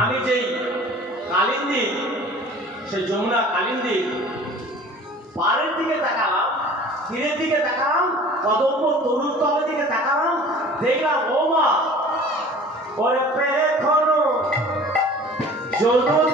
আমি যেই কালিন্দী সেই যমুনা কালিন্দী পাড়ের দিকে তাকালাম, তীরের দিকে তাকালাম, কদম্ব তরুণ তলের দিকে তাকালাম, দেখলাম ও মা ওরে পেখনো যদু